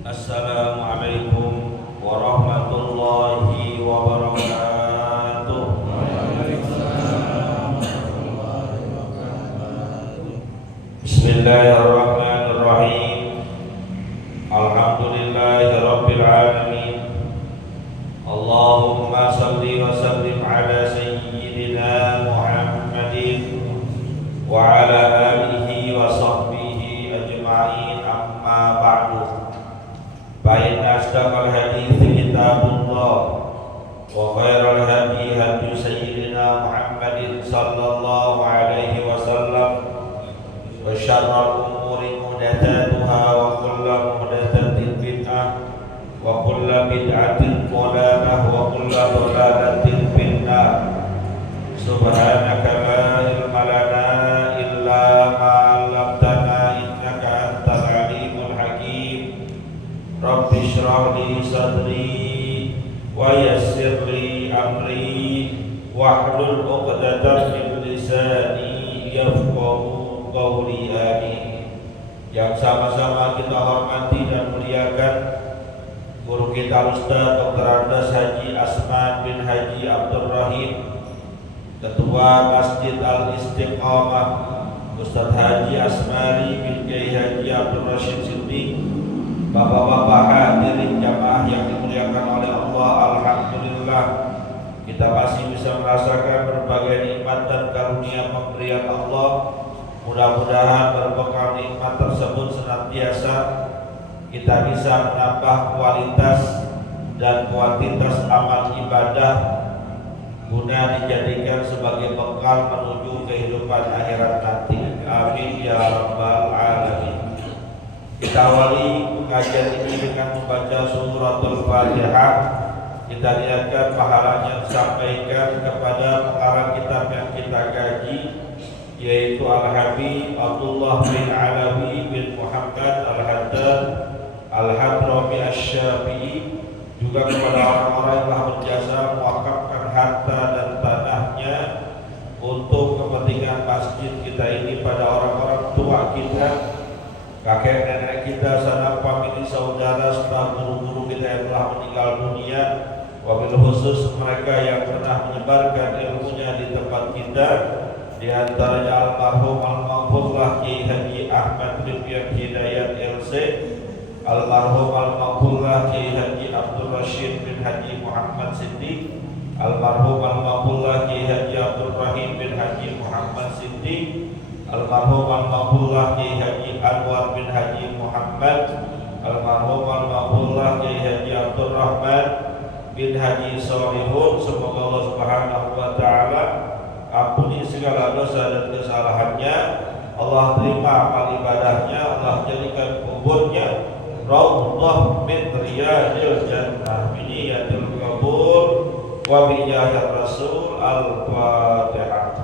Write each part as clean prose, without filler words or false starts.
Assalamualaikum warahmatullahi wabarakatuh. Bismillahirrahmanirrahim. Alhamdulillahi rabbil alamin. Allahumma salli wa sallim ala sayyidina Muhammadin wa ala alihi wa sahbihi ajma'in, amma ba'du. Baik, asdaqal hadits kitabullah wa khairal hadi hadi sayyidina Muhammadin sallallahu alaihi wasallam wa syarrul umuri muhdatsatuha wa kullu muhdatsatin bid'ah wa kullu bid'atin dhalalah wa kullu dhalalatin finnar. Subhanaka la ilma lana illa ma 'allamtana innaka antal alimul hakim. Rabbi shrah li sadri wa yassir li amri wahlul 'uqdatam min lisani yafqahu qawli. Amin. Yang sama-sama kita hormati dan muliakan guru kita Ustaz Dr. Andes Haji Asman bin Haji Abdul Rahim, Ketua Masjid Al-Istiqamah Ustaz Haji Asmari bin Kiai Haji Abdul Rashid Siddiq, bapak-bapak hadirin jamaah yang dimuliakan oleh Allah. Alhamdulillah, kita masih bisa merasakan berbagai nikmat dan karunia pemberian Allah. Mudah-mudahan berbekal nikmat tersebut senantiasa kita bisa menambah kualitas dan kuantitas amal ibadah guna dijadikan sebagai bekal menuju kehidupan akhirat nanti. Amin ya rabbal alamin. Kita awali pengajian ini dengan membaca suratul Fatihah. Kita lihatkan pahala yang disampaikan kepada pengarang kitab yang kita kaji, yaitu Al-Habib Abdullah bin Alawi bin Muhammad Al-Haddad Al-Hadrami Asy-Syafi'i, juga kepada orang-orang yang telah berjasa mewakafkan harta dan tanahnya untuk kepentingan masjid kita ini pada orang-orang tua kita, kakek nenek kita, sanak famili, saudara, serta guru-guru kita yang telah meninggal dunia. Wabil khusus mereka yang pernah menyebarkan ilmunya di tempat kita, di antaranya almarhum al-maghfurlah Kiai Haji Ahmad bin Hidayat LC, almarhum al-maghfurlah Kiai Haji Abdul Rashid bin Haji Muhammad Siddiq, almarhum al-maghfurlah Kiai Haji Abdul Rahim bin Haji Muhammad Siddiq, almarhum al-maghfurlah Kiai Haji Anwar bin Haji Muhammad, almarhum al-maghfurlah Kiai Haji Abdul Rahman bin Haji Solihun. Semoga Allah Subhanahu wa taala ampuni segala dosa dan kesalahannya. Allah terima amal ibadahnya. Allah jadikan kuburnya raudhah min riyadil jannah bi niyatil qabul wa bi jahir rasul. Al-Fatihah.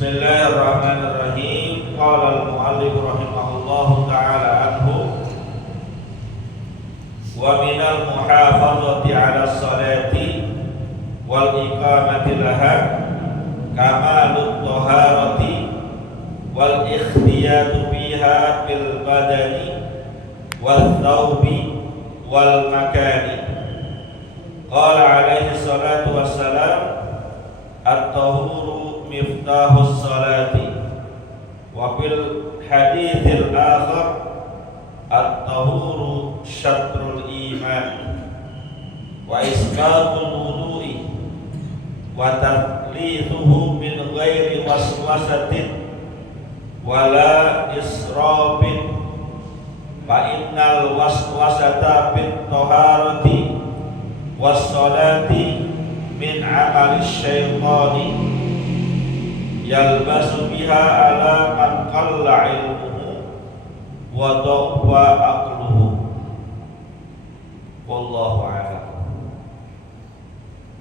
Bismillahirrahmanirrahim. Qala al-mu'allif rahimahullahu ta'ala anhu, wa minal muhafazati 'ala as-salati wal iqamati laha kamalut taharati wal ikhtiyatu biha fil badani wal thawbi wal makani. Qala alaihi salatu wassalam, at-tahuru miftahus salati. Wa fil hadithil akhar, at-tahuru syatrul iman wa isqatul wudu'i wa taklithuhu min ghairi waswasatin wala israfin, fa innal waswasata bit taharati was salati min amali syaitani yalbasu biha ala man qalla ilmuhu wa dha'fa aqluhu. Wallahu a'lam.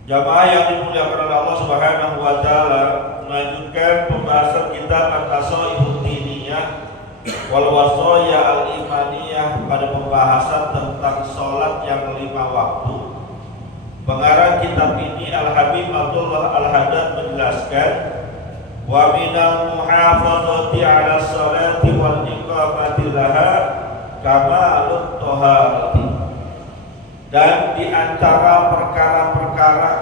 Jamaah yang dimuliakan oleh Allah Subhanahu wa taala, melanjutkan pembahasan kitab At-Tasawwuf Diniyah wal Wasaya Al-Imaniyah pada pembahasan tentang salat yang 5 waktu. Pengarang kitab ini Al-Habib Abdullah Al-Haddad menjelaskan, wa minal muhafazati 'ala sholati wal iqamati laha kamalut thaharati. Dan di antara perkara-perkara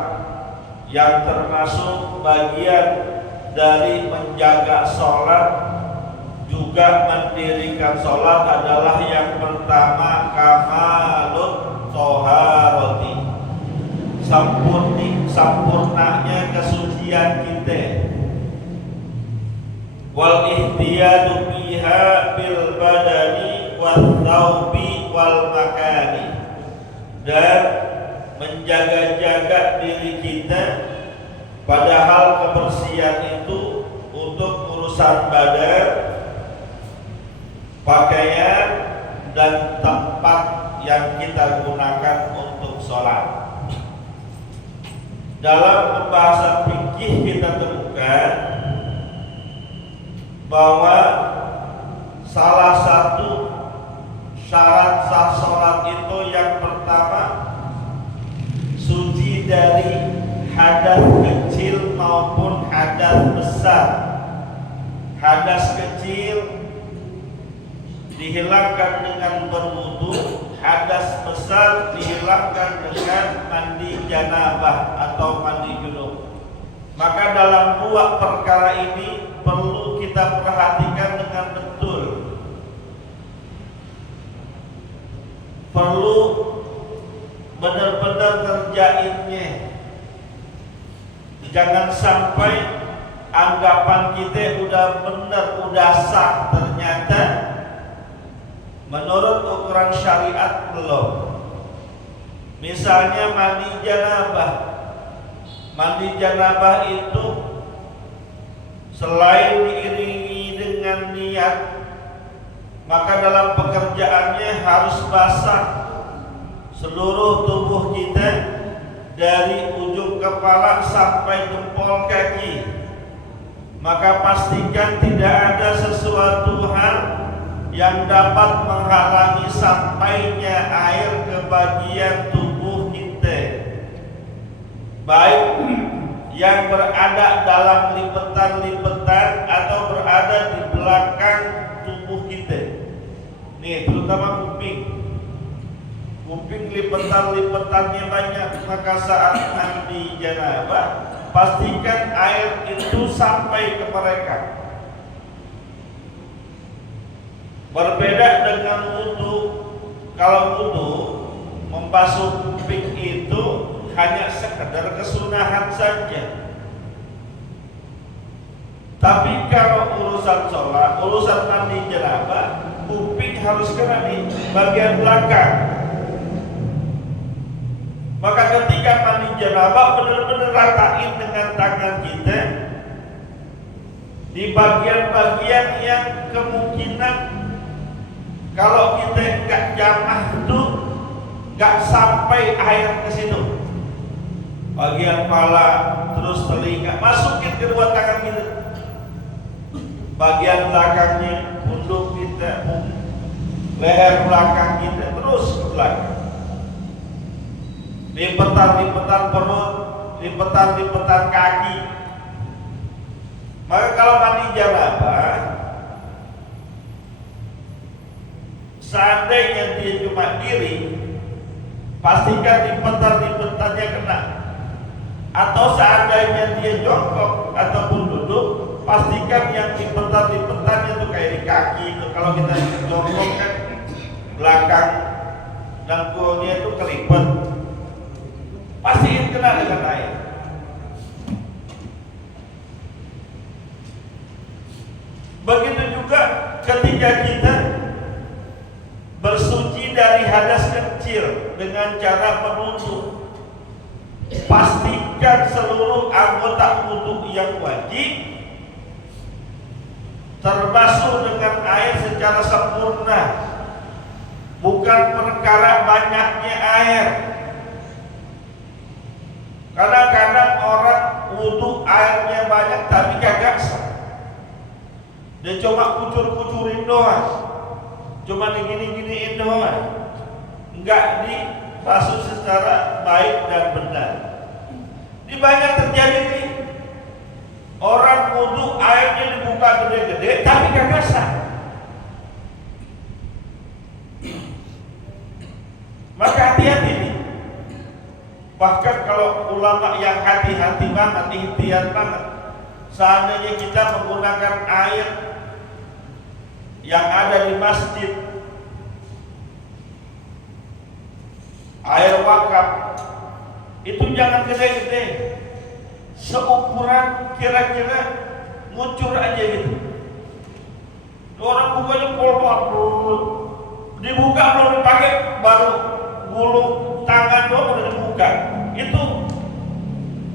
yang termasuk bagian dari menjaga sholat juga mendirikan sholat adalah yang pertama kamalut toharoti, sempurnanya kesucian kita, wal ihtiyadu biha bil badani wal thawbi wal makani, dan menjaga-jaga diri kita pada hal kebersihan itu untuk urusan badan, pakaian, dan tempat yang kita gunakan untuk sholat. Dalam pembahasan fikih kita temukan bahwa salah satu syarat sah sholat itu yang pertama suci dari hadas kecil maupun hadas besar. Hadas kecil dihilangkan dengan berwudu, hadas besar dihilangkan dengan mandi janabah atau mandi junub. Maka dalam dua perkara ini perlu kita perhatikan dengan betul. Perlu benar-benar kerjainnya. Jangan sampai anggapan kita udah benar, udah sah, ternyata menurut ukuran syariat belum. Misalnya mandi janabah. Mandi janabah itu selain diiringi dengan niat, maka dalam pekerjaannya harus basah seluruh tubuh kita dari ujung kepala sampai jempol kaki. Maka pastikan tidak ada sesuatu hal yang dapat menghalangi sampainya air ke bagian tubuh kita, baik yang berada dalam lipetan-lipetan atau berada di belakang tubuh kita. Nih, terutama kuping. Kuping lipetan-lipetannya banyak, maka saat mandi janabah pastikan air itu sampai ke mereka. Berbeda dengan wudu. Kalau wudu membasuh kuping itu hanya sekedar kesunahan saja. Tapi kalau urusan sholat, urusan mandi janabah, kuping harus kena di bagian belakang. Maka ketika mandi janabah benar-benar ratain dengan tangan kita di bagian-bagian yang kemungkinan kalau kita nggak jamah itu nggak sampai air ke situ. Bagian kepala, terus telinga, masukin kedua tangan kita. Bagian belakangnya, punduk kita, leher belakang kita, terus ke belakang. Lipetan-lipetan perut, lipetan-lipetan kaki. Maka kalau mandi janabah, seandainya dia cuma diri, pastikan lipetan-lipetannya kena. Atau seandainya dia jongkok ataupun duduk, pastikan yang lipetan-lipetannya itu kayak di kaki itu. Kalau kita jongkok kan belakang dengkulnya itu kelipet, pastiin kena dengan air. Begitu juga ketika kita bersuci dari hadas kecil dengan cara berwudu, pastikan seluruh anggota wudu yang wajib terbasuh dengan air secara sempurna, bukan perkara banyaknya air. Kadang-kadang orang wudhu airnya banyak tapi kagak sah. Dia cuma kucur-kucurin doang, cuma digini-giniin doang, enggak dibasuh secara baik dan benar. Ini banyak terjadi nih. Orang wudhu airnya dibuka gede-gede tapi kagak sah. Maka hati-hati nih. Bahkan kalau ulama yang hati-hati banget, ikhtiar banget, seandainya kita menggunakan air yang ada di masjid, air wakaf, itu jangan gede-gede, seukuran kira-kira ngucur aja gitu. Orang bukanya pol-pol, dibuka belum dipakai, baru gulung tangan doang udah dibuka. Itu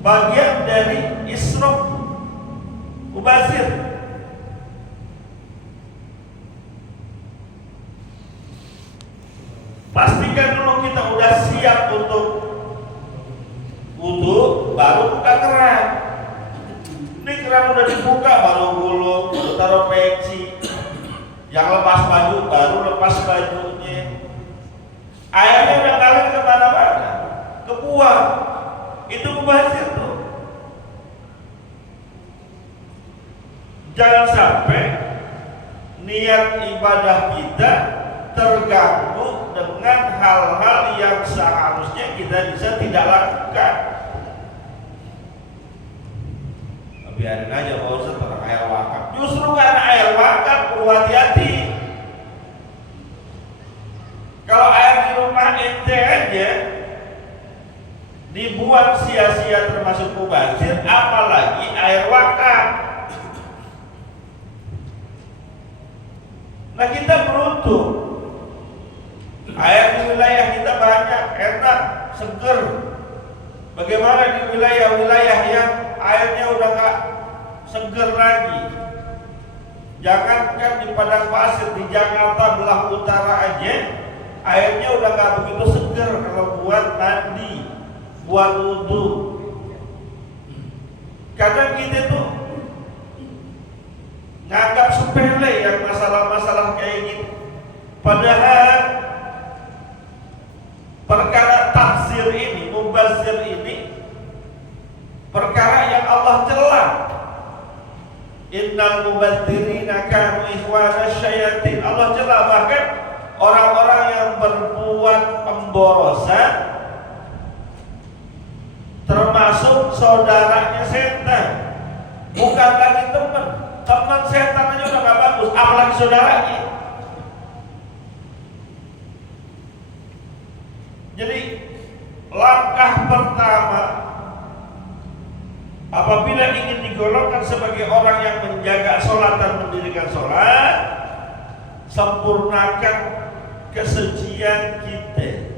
bagian dari israf, mubazir. Pastikan dulu kita udah siap untuk wudu, baru buka keran. Ini keran udah dibuka, baru gulung, baru taruh peci. Yang lepas baju, baru lepas bajunya. Airnya udah ngalir kemana-mana, kebuang. Itu mubazir tuh. Jangan sampai niat ibadah kita terganggu dengan hal-hal yang seharusnya kita bisa tidak lakukan. Biarin aja Pak Ustaz tentang air wakaf. Justru karena air wakaf perlu hati-hati. Kalau air di rumah ente aja dibuang sia-sia termasuk mubazir, apalagi air wakaf. Nah kita beruntung, air di wilayah kita banyak, enak, seger. Bagaimana di wilayah-wilayah yang airnya udah gak seger lagi? Jangankan di padang pasir, di Jakarta belah utara aja airnya udah gak begitu seger kalau buat mandi, buat wudhu. Kadang kita tuh nganggap sepele yang masalah-masalah kayak gini, padahal perkara tafsir ini, mubazir ini, perkara yang Allah celah. Innal mubadzirina kanu ikhwana syayatin. Allah celah bahkan orang-orang yang berbuat pemborosan termasuk saudaranya setan. Bukan lagi teman setan aja udah gak bagus, apalagi saudaranya. Jadi langkah pertama apabila ingin digolongkan sebagai orang yang menjaga sholat dan mendirikan sholat, sempurnakan kesucian kita.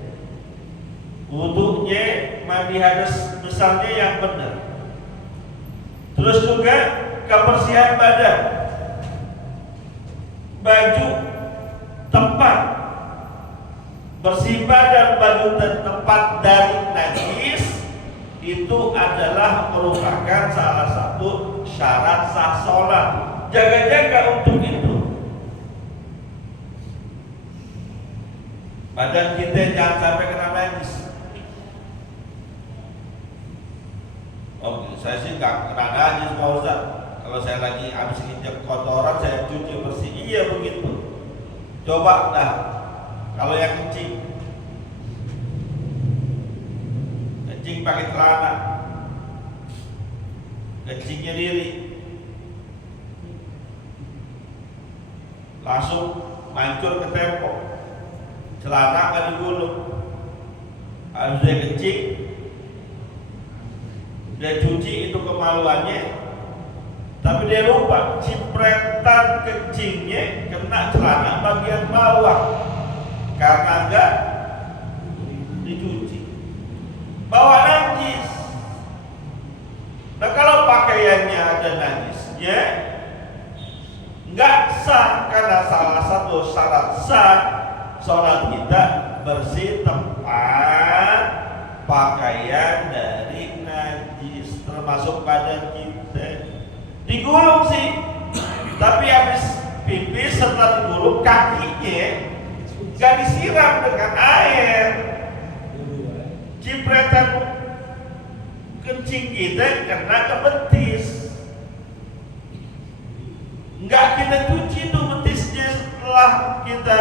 Wudunya, mandi hadas besarnya yang benar. Terus juga kebersihan badan, baju tempat, bersih badan, baju dan tempat dari najis, itu adalah merupakan salah satu syarat sah sholat. Jaga-jaga untuk itu. Badan kita jangan sampai kena najis. Oh, saya sih nggak kena najis Pak Ustaz. Kalau saya lagi habis nginjek kotoran, saya cuci bersih. Iya begitu. Coba dah. Kalau yang kencing pakai celana, kencingnya diri, langsung mancur ke tembok, celana kan digulung. Habis dia kencing, dia cuci, itu kemaluannya, tapi dia lupa cipretan kencingnya kena celana bagian bawah karena enggak dicuci, bawa najis. Nah kalau pakaiannya ada najisnya, nggak sah, karena salah satu syarat sah sholat kita bersih tempat pakaian dari najis. termasuk badan kita. Digulung sih, tapi habis pipis setelah digulung kakinya gak disiram dengan air. Cipretan kencing kita kena ke betis. Nggak kita cuci tuh betisnya setelah kita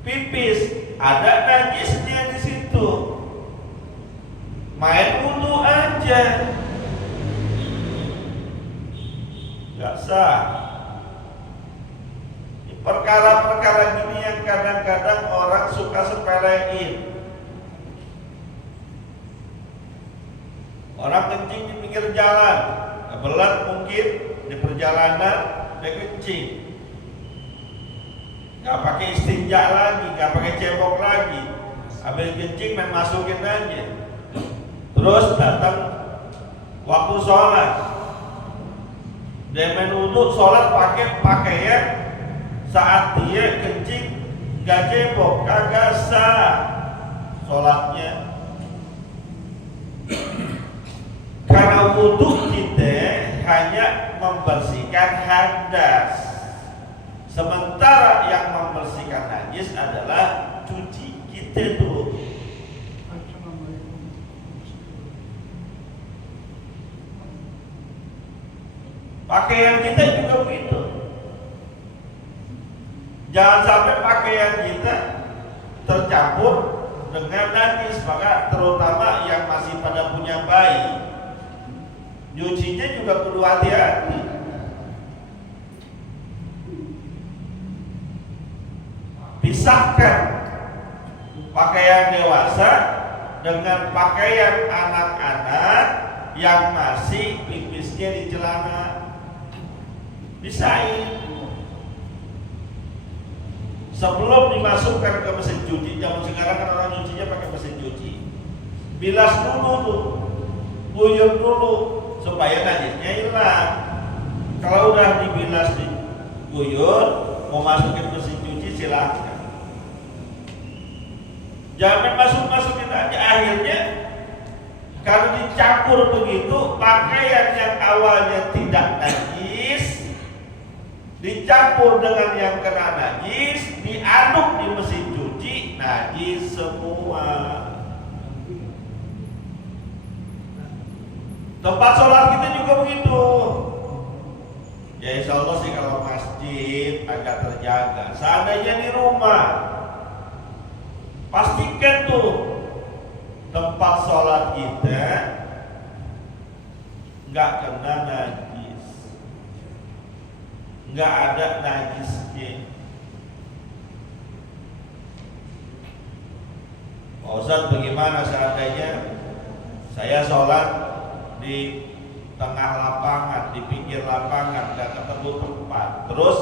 pipis, ada najisnya di situ. Main wudu aja nggak sah. Perkara-perkara gini yang kadang-kadang orang suka sepelein. Orang kencing di pinggir jalan, kebelet mungkin di perjalanan dia kencing, nggak pakai istinja lagi, nggak pakai cebok lagi, habis kencing main masukin aja. Terus datang waktu sholat, dia main wudhu sholat pakai pakaian, saat dia kencing nggak cebok, kagak sah sholatnya. Karena wudhu kita hanya membersihkan hadas, sementara yang membersihkan najis adalah cuci kita tuh. Pakaian kita juga begitu. Jangan sampai pakaian kita tercampur dengan najis, maka terutama yang masih pada punya bayi, nyucinya juga perlu hati-hati. Pisahkan pakaian dewasa dengan pakaian anak-anak yang masih pipisnya di celana. Pisahin. Sebelum dimasukkan ke mesin cuci, zaman sekarang kan orang nyucinya pakai mesin cuci. Bilas dulu tuh, guyur dulu supaya najisnya hilang. Kalau udah dibilas diguyur, mau masukin mesin cuci silahkan. Jangan masukin aja, akhirnya kalau dicampur begitu, pakaian yang awalnya tidak najis dicampur dengan yang kena najis, diaduk di mesin cuci, najis semua. Tempat sholat kita juga begitu. Ya insya Allah sih kalau masjid agak terjaga. Seandainya di rumah, pastikan tuh tempat sholat kita nggak kena najis, nggak ada najisnya. Ustaz, bagaimana seandainya saya sholat di tengah lapangan, di pinggir lapangan, nggak ketemu tempat. Terus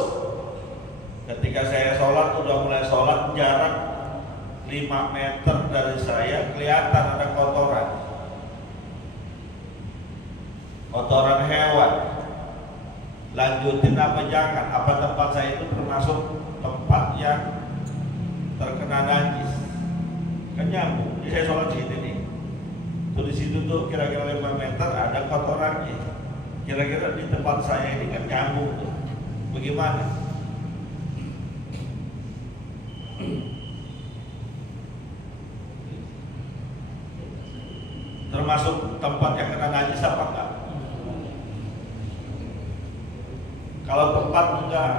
ketika saya sholat, udah mulai sholat, jarak 5 meter dari saya kelihatan ada kotoran hewan. Lanjutin apa jangan? Apa tempat saya itu termasuk tempat yang terkena najis? Kan nyambung. Jadi saya sholat di sini nih. Tuh di situ tuh kira-kira 5 meter ada kotorannya. Kira-kira di tempat saya ini kan nyambung tuh. Bagaimana? Termasuk tempat yang kena najis apa enggak? Kalau tempat enggak,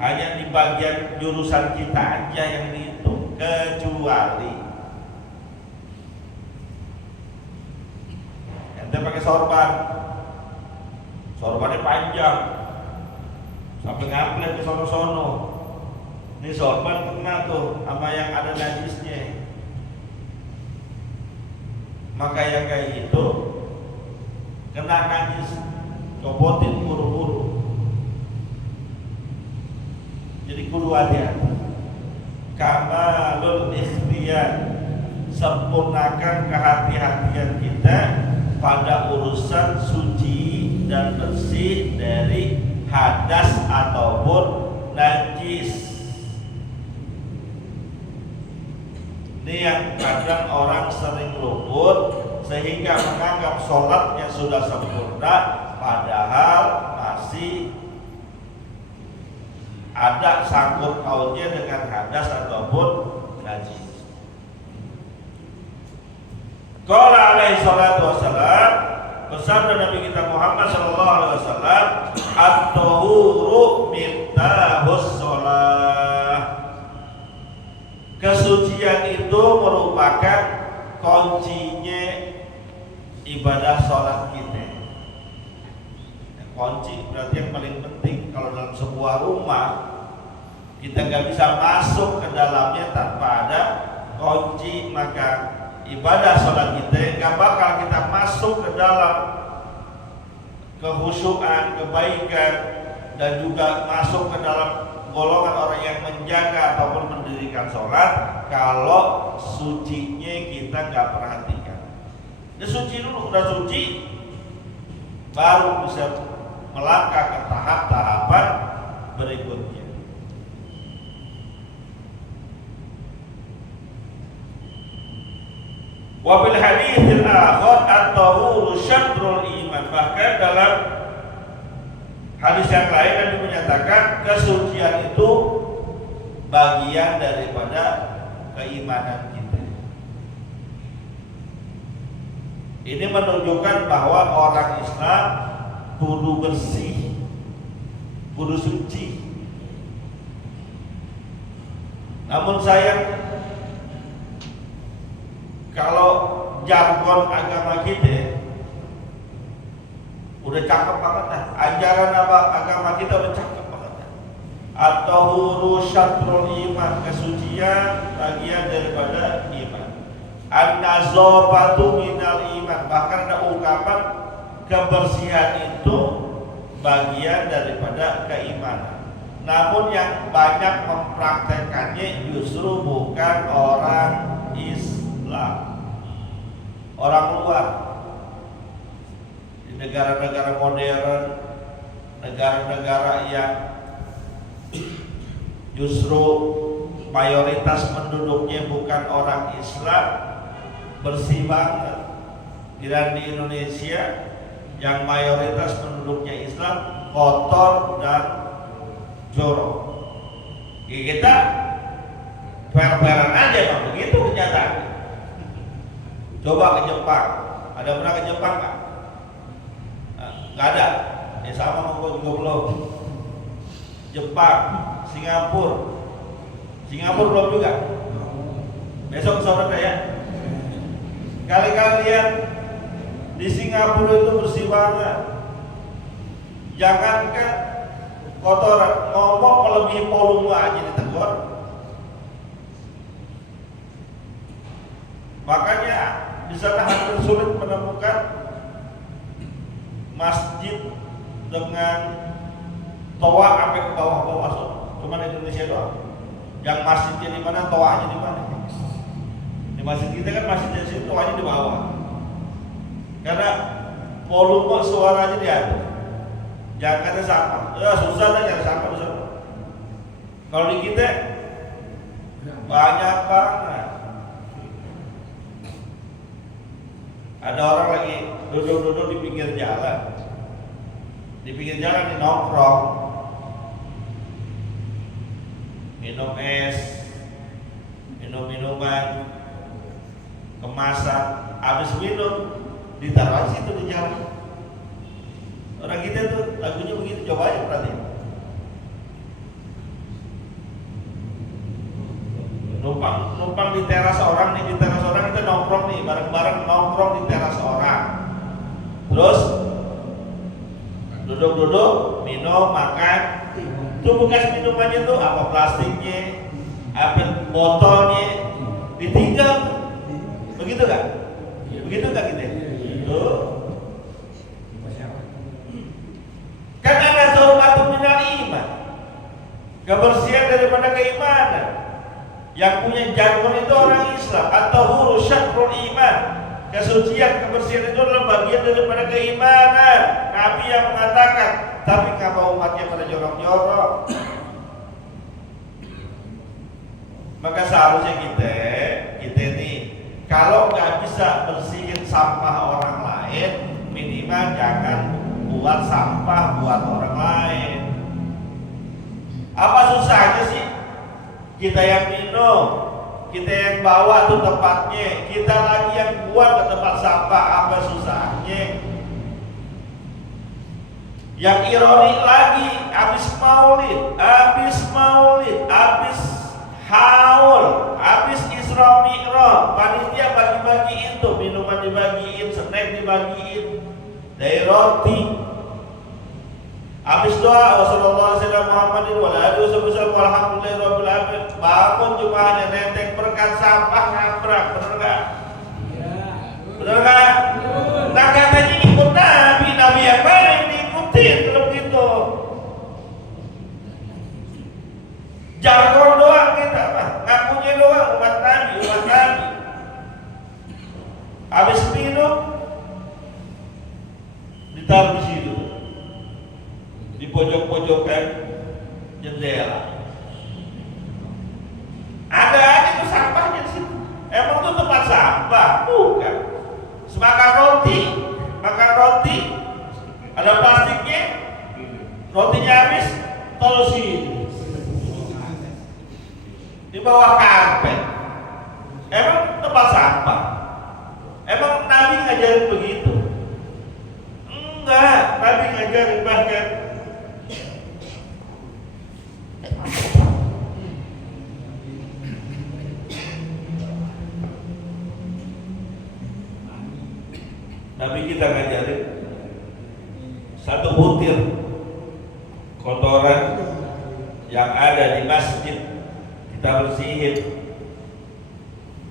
hanya di bagian jurusan kita aja yang dihitung, kecuali ente pakai sorbannya panjang sampai ngamplet ke sono-sono. Ini sorban kena tuh sama yang ada najisnya. Maka yang kayak gitu kena najis, copotin buru-buru. Jadi kudu hati-hati. Kamalul ikhtiyar, sempurnakan kehati-hatian kita pada urusan suci dan bersih dari hadas ataupun najis. Ini yang kadang orang sering luput sehingga menganggap sholatnya sudah sempurna, padahal masih ada sangkut pautnya dengan hadas ataupun najis. Qala alaihi salatu wassalam, bersabda Nabi kita Muhammad sallallahu alaihi wasallam, at-tahuru miftahus shalah. Kesucian itu merupakan kuncinya ibadah sholat kita. Kunci berarti yang paling penting. Kalau dalam sebuah rumah kita nggak bisa masuk ke dalamnya tanpa ada kunci, maka ibadah sholat kita nggak bakal kita masuk ke dalam kehusuan, kebaikan, dan juga masuk ke dalam golongan orang yang menjaga ataupun mendirikan sholat kalau sucinya kita nggak perhatikan. Udah suci dulu, udah suci baru bisa melangkah ke tahap-tahapan berikutnya. Wa bil haditsil akhar at-tahuru syatrul iman. Bahkan dalam hadis yang lain Nabi menyatakan kesucian itu bagian daripada keimanan kita. Ini menunjukkan bahwa orang Islam kudu bersih, kudu suci. Namun sayang, kalau jargon agama kita udah cakep banget dah, ajaran agama kita udah cakep banget dah. At-tahuru syatrul iman, kesucian bagian daripada iman. An-nazafatu minal iman, bahkan ada ungkapan kebersihan itu bagian daripada keimanan. Namun yang banyak mempraktekannya justru bukan orang Islam, orang luar. Di negara-negara modern, negara-negara yang justru mayoritas penduduknya bukan orang Islam, bersih banget. Dan di Indonesia yang mayoritas penduduknya Islam kotor dan jorok. Kita fair-fairan aja bang, begitu kenyataan. Coba ke Jepang, ada pernah ke Jepang nggak? Nggak ada. Ya sama mau juga belum. Jepang, Singapura belum juga. Besok ke sana ya. Kali-kali lihat di Singapura itu bersih banget. Jangankan kotoran, ngomong melebihi volume aja ditegur. Makanya di sana hampir sulit menemukan masjid dengan toa sampai ke bawah-bawah. Cuma di Indonesia doang. Yang masjidnya di mana, toanya di mana? Di masjid kita kan masjidnya di situ, toanya di bawah. Karena volume suaranya diatur. Jangan kata sama. Ya susah lah nyari sama di sana. Kalau di kita banyak banget. Ada orang lagi duduk-duduk di pinggir jalan. Di pinggir jalan di nongkrong, minum es, minum minuman kemasan, habis minum ditaruh aja situ di jalan. Orang kita tuh lagunya begitu, coba aja perhatiin. Numpang di teras orang nih, di teras orang kita nongkrong nih, bareng-bareng nongkrong di teras orang. Terus duduk-duduk, minum, makan. Tuh bekas minumannya tuh apa plastiknya, apa botolnya ditinggal. Begitu gak? Begitu gak kita? Tuh. Kan ada zaubatun minal iman, kebersihan daripada keimanan. Yang punya jargon itu orang Islam. At-tahuru syatrul iman, kesucian, kebersihan itu adalah bagian daripada keimanan. Nabi yang mengatakan, tapi kenapa umatnya pada jorok-jorok? Maka seharusnya kita kita ini kalau nggak bisa bersihin sampah orang lain, minimal jangan buat sampah buat orang lain. Apa susahnya sih? Kita yang minum, kita yang bawa tuh tempatnya, kita lagi yang buang ke tempat sampah, apa susahnya? Yang ironi lagi, habis maulid, habis haul, habis Isra Mi'raj, panitia bagi-bagiin tuh, minuman dibagiin, snack dibagiin, dari roti. Habis doa wassalamualaikum Muhammadin wa ala alihi wasallam walhamdulillahirabbil alamin, bangun jemaahnya nenteng berkat sampah ngabrak, bener enggak? Iya. Bener enggak? Nah katanya ikut Nabi yang mana yang diikutin kalau gitu? Jargon doang kita, Pak. Ngakunya doang umat Nabi. Habis minum ditaruh di situ, di pojok-pojokan jendela. Ada aja tuh sampahnya di situ. Emang tuh tempat sampah? Bukan. Makan roti, ada plastiknya, rotinya habis, taruh sini di bawah karpet. Emang tempat sampah? Emang Nabi ngajarin begitu? Enggak, Nabi ngajarin bahkan Nabi kita ngajarin satu butir kotoran yang ada di masjid kita bersihin,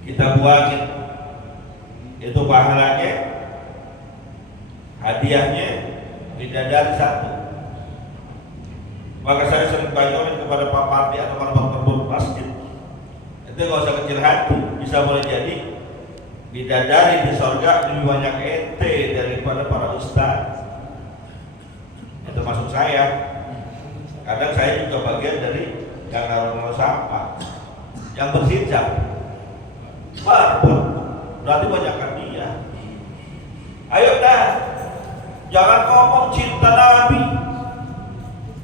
kita buangin, itu pahalanya, hadiahnya bidadari satu. Maka saya sering bayorin kepada Pak Parti atau para masjid, itu gak usah kecil hati, bisa boleh jadi bidadari di surga lebih banyak ente daripada para ustaz. Itu maksud saya. Kadang saya juga bagian dari yang naruh sampah, yang bersihin siapa? Berarti banyakkan dia. Ayo dah, jangan ngomong cinta Nabi,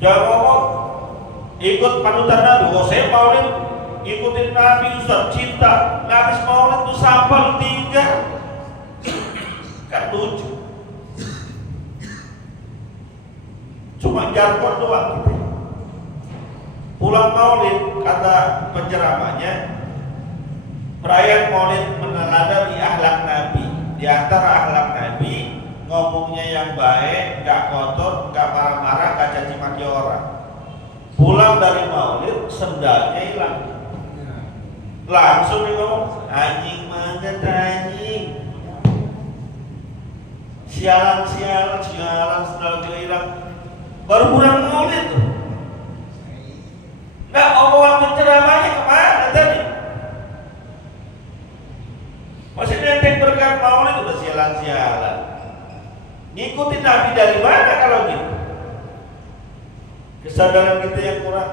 jangan ngomong ikut panutan Nabi. Oh saya maulid ikutin Nabi, Ustaz cinta. Habis maulid itu sampah tinggal, kan lucu. Cuma jargon doang gitu. Pulang maulid, kata penceramahnya, perayaan maulid meneladani akhlak Nabi. Di antara akhlak Nabi, ngomongnya yang baik, gak kotor, gak marah-marah, gak caci maki orang. Pulang dari maulid, sendalnya hilang. Langsung dia ngomong, anjing banget anjing, sialan sendal dia hilang. Baru pulang maulid tuh. Nah, omongan penceramahnya kemana tadi? Masih nenteng berkat maulid udah sialan. Ngikutin Nabi dari mana kalau gitu? Kesadaran kita yang kurang.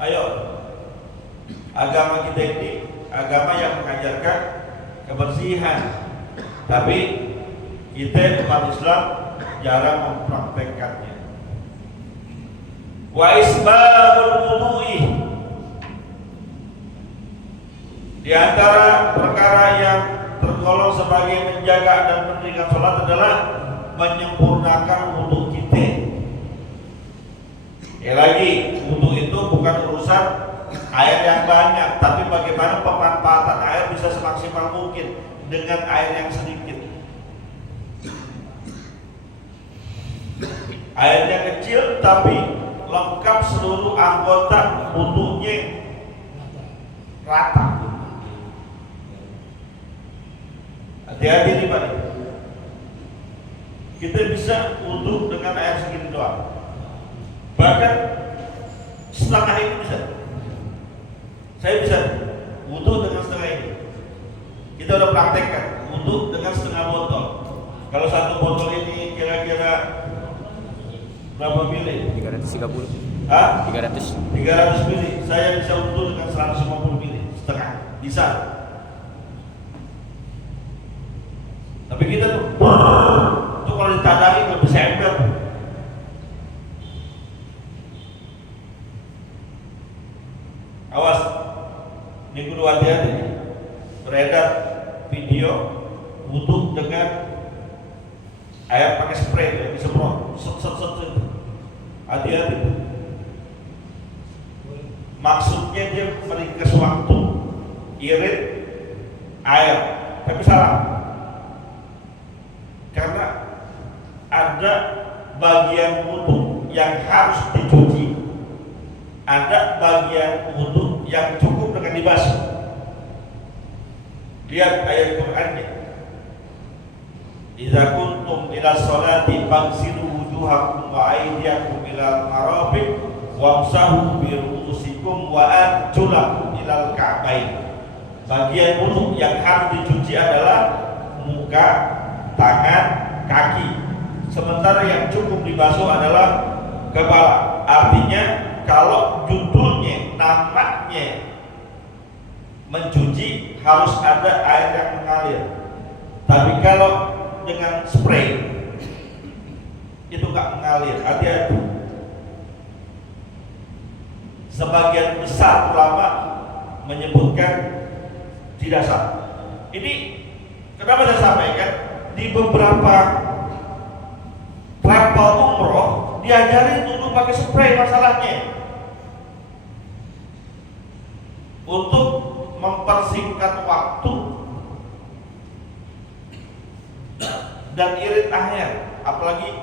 Ayo, agama kita ini agama yang mengajarkan kebersihan, tapi kita umat Islam jarang mempraktekkannya. Wa isbabul wudu'i, di antara perkara yang tergolong sebagai menjaga dan mendirikan sholat adalah menyempurnakan wudu kita. Lagi, wudu itu bukan urusan air yang banyak, tapi bagaimana pemanfaatan air bisa semaksimal mungkin dengan air yang sedikit. Airnya kecil tapi lengkap seluruh anggota wudunya rata. Hati-hati nih Pak. Kita bisa wudu dengan air segini doang. Bahkan setengah ini bisa. Saya bisa wudu dengan setengah ini. Kita udah praktekkan wudu dengan setengah botol. Kalau satu botol ini kira-kira berapa mili? 330. 300 mili. Saya bisa wudhu dengan 150 mili setengah. Bisa. Tapi kita tuh itu kalau ditandai lebih ember. Awas, ini kudu hati-hati. Beredar video wudhu dengan air pakai spray yang disemprot, set. Hati-hati. Maksudnya dia meringkas waktu, irit air, tapi salah. Karena ada bagian wudhu yang harus dicuci, ada bagian wudhu yang cukup dengan dibasuh. Lihat ayat Qur'annya. Idza kuntum ila sholati faghsilu wujuhakum wa aydiyakum ilal marafiq wamsahu bi ru'usikum wa arjulakum ilal ka'bain. Bagian wudhu yang harus dicuci adalah muka, tangan, kaki. Sementara yang cukup dibasuh adalah kepala. Artinya kalau judulnya, namanya mencuci, harus ada air yang mengalir. Tapi kalau dengan spray itu nggak mengalir. Hati-hati. Sebagian besar ulama menyebutkan tidak sah. Ini kenapa saya sampaikan? Di beberapa travel umroh diajarin dulu pakai spray masalahnya. Untuk mempersingkat waktu dan irit air, apalagi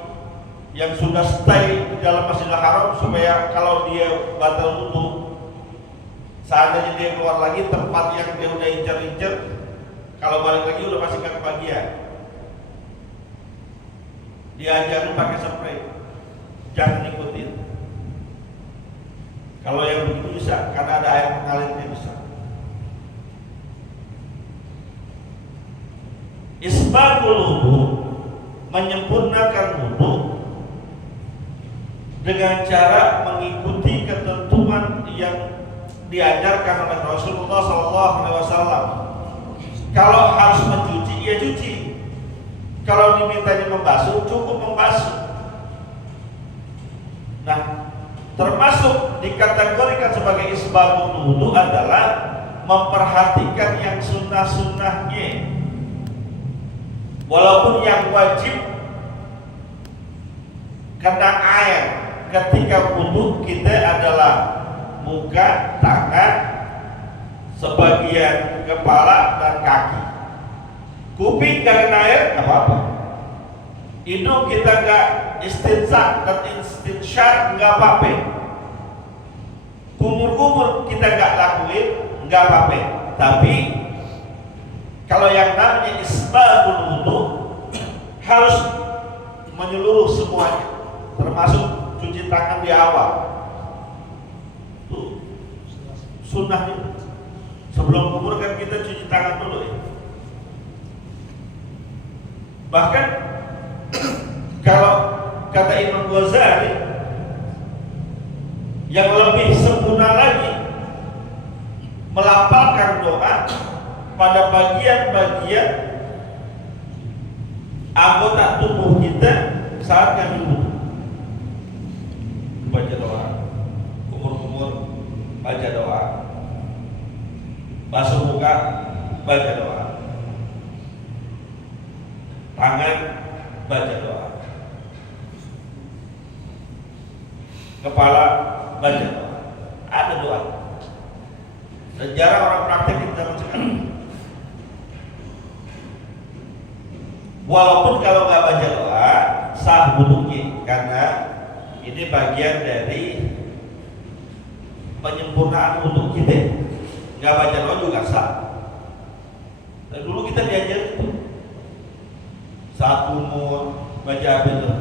yang sudah stay di dalam Masjidil Haram, supaya kalau dia batal wudhu, seandainya dia keluar lagi tempat yang dia udah incer-incer, kalau balik lagi udah masih nggak kebagian. Diajarin pakai spray, jangan ikutin. Kalau yang begitu bisa, karena ada air mengalirnya bisa. Isbagul wudhu, menyempurnakan wudhu dengan cara mengikuti ketentuan yang diajarkan oleh Rasulullah SAW. Kalau harus mencuci, ya cuci. Kalau dimintanya membasuh, cukup membasuh. Nah, termasuk dikategorikan sebagai isbagul wudhu adalah memperhatikan yang sunnah-sunnahnya. Walaupun yang wajib kena air ketika wudhu kita adalah muka, tangan, sebagian kepala dan kaki. Kuping gak kena air, gak apa-apa. Hidung kita gak istinsak dan istinsyar, gak apa-apa. Kumur-kumur kita gak lakuin, gak apa-apa. Tapi kalau yang namanya isbagul wudhu harus menyeluruh semuanya, termasuk cuci tangan di awal. Tuh sunnahnya. Sebelum kumur kan kita cuci tangan dulu ya. Bahkan kalau kata Imam Ghazali, yang lebih sempurna lagi melapalkan doa pada bagian-bagian anggota tubuh kita saat kami wudhu. Baca doa, kumur-kumur baca doa, basuh muka baca doa, tangan baca doa, kepala baca doa. Ada doa. Dan jarang orang praktek kita sekarang. Walaupun kalau nggak baca doa sah wudhunya, karena ini bagian dari penyempurnaan wudhu kita. Nggak baca doa juga sah. Dan dulu kita diajar itu saat umur baca apa itu.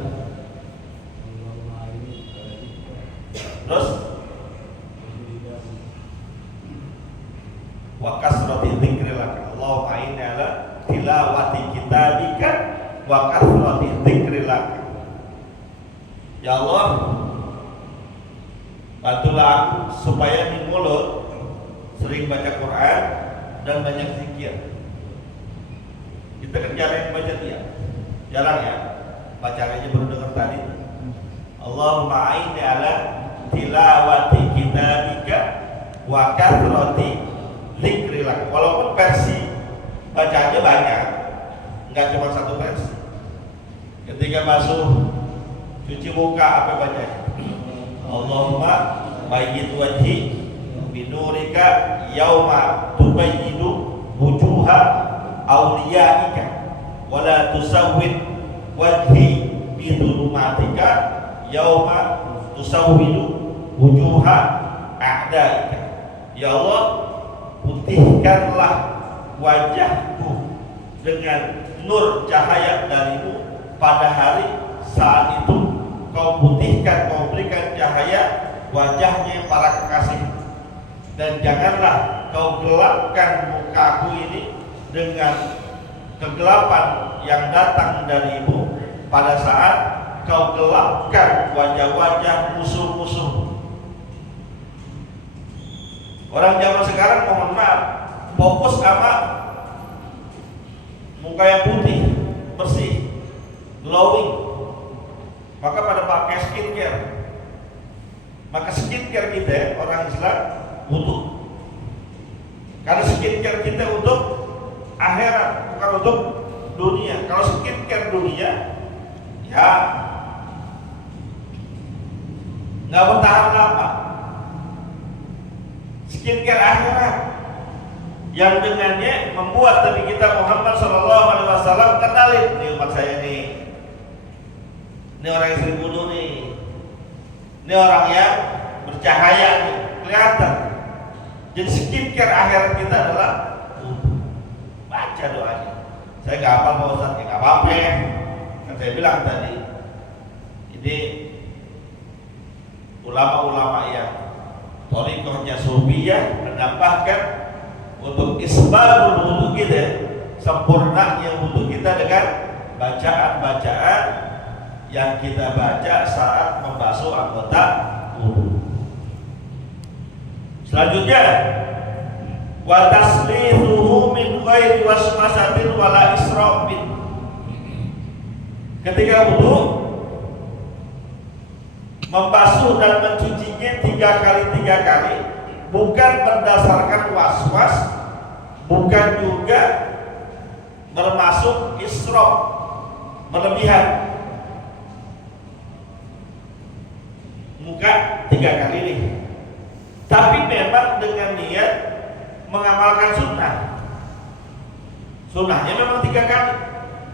Terus wa kasrati dzikrillah, Allahumma inni ala tilawati kitabika wa kasrati dzikrillah. Ya Allah, Bantulah aku supaya di mulut sering baca Quran dan banyak zikir. Kita kan jarang baca dia, jarang ya. Bacanya baru dengar tadi. Allahumma a'inni ala tilawati kitabika wa kathrati dzikrilak. Walaupun versi bacanya banyak, enggak cuma satu versi. Ketika basuh cuci muka apa bacanya? Allahumma bayyid wajhi binurika yauma tubayyidu wujuha awliyaika wala tusawwid wajhi bidulumatika yauma tusawwidu wujuha a'daika. Ya Allah, putihkanlah wajahku dengan nur cahaya darimu pada hari saat itu kau putihkan, kau berikan cahaya wajahnya para kekasih, dan janganlah kau gelapkan mukaku ini dengan kegelapan yang datang darimu pada saat kau gelapkan wajah-wajah musuh-musuh. Orang zaman sekarang mohon maaf fokus sama muka yang putih, bersih, glowing, maka pada pakai skincare. Maka skincare kita orang Islam butuh, karena skincare kita untuk akhirat bukan untuk dunia. Kalau skincare dunia ya nggak bertahan lama. Skincare akhirat yang dengannya membuat Nabi kita Muhammad SAW kenalin, nih umat saya nih, ini orang yang sering wudu nih, ini orang yang bercahaya nih, kelihatan. Jadi skincare akhirat kita adalah baca doanya. Saya nggak hafal Pak Ustaz, ya nggak apa-apa ya. Kan saya bilang tadi, ini ulama-ulama yang thariqahnya Sufiyah menambahkan untuk isbabul wudu kita, sempurnanya wudu kita dengan bacaan-bacaan yang kita baca saat membasuh anggota wudu. Selanjutnya, wa taslithuhu min ghairi waswasatin wala israfin. Ketika wudu, membasuh dan mencucinya 3 kali, bukan berdasarkan was-was, bukan juga termasuk israf, berlebihan. Muka 3 kali ini, tapi memang dengan niat mengamalkan sunnah. Sunnahnya memang 3 kali,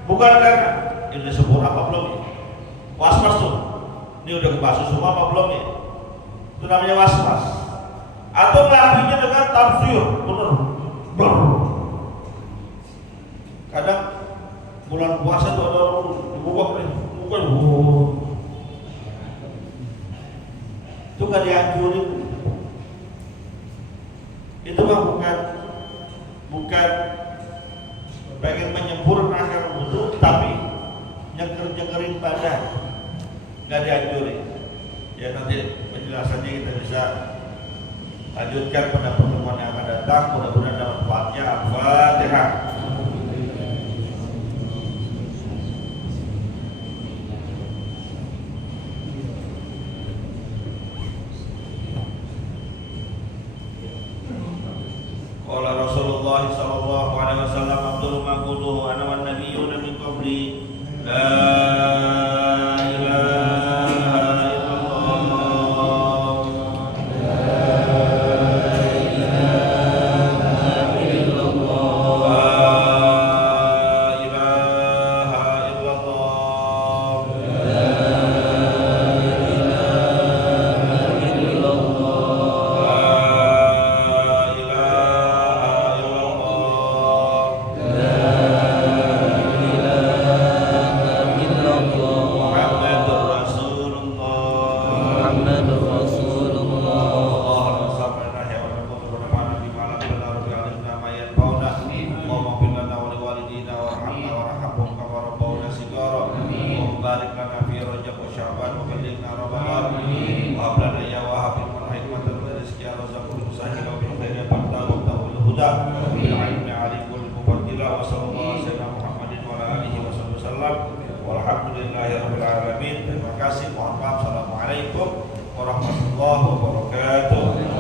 bukan karena ini sempurna apa belum ya? Was-was tuh, ini udah kebasuh semua apa belum ya? Itu namanya was-was. Atau melakukannya dengan tafsir, bener. Kadang bulan puasa tuh ada orang dibuka nih, bukan. Itu gak dianjurin. Itu mah bukan pengen menyempurnakan wudu, tapi nyeger-nyegerin badan, gak dianjurin. Ya nanti penjelasannya kita bisa lanjutkan pada pertemuan yang akan datang. Mudah-mudahan dapat manfaatnya. Al-Fatihah. Qala Rasulullah sallallahu alaihi wasallam, afdalu ma quluhu ana wan nabiyyuna min qabli la barik lana fi Rajab wa Sya'ban wa ballighna Ramadan wa hab lana ya Wahhab wa sallallahu sayyidina Muhammadin wa ala alihi wasallam. Walhamdulillahirabbil alamin. Terima kasih. Mohon maaf. Assalamualaikum warahmatullahi wabarakatuh.